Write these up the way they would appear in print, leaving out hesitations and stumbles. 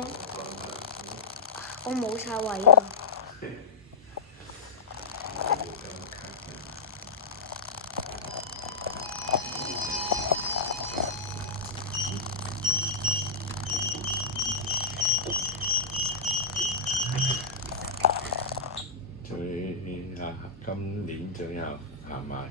咩？我冇晒位啊！今年仲有行埋。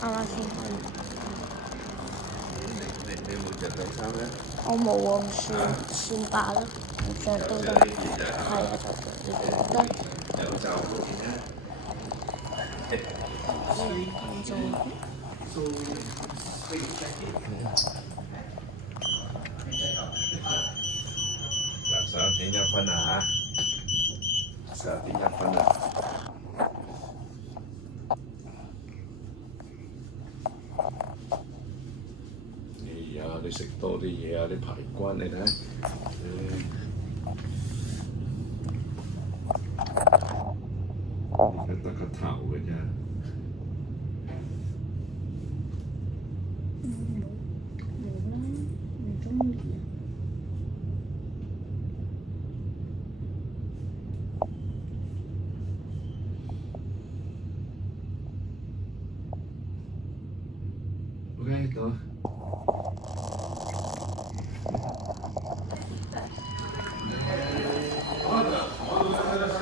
啱啱先開。你有冇着底衫咧？我冇喎，算罷啦，唔着都得。係啊，就着呢件得。有袖嘅。嗱，11點1分啦嚇，11點1分啦。你食多啲嘢啊！啲排骨你睇，而家得個頭嘅啫。冇啦，唔中意啊。OK，到。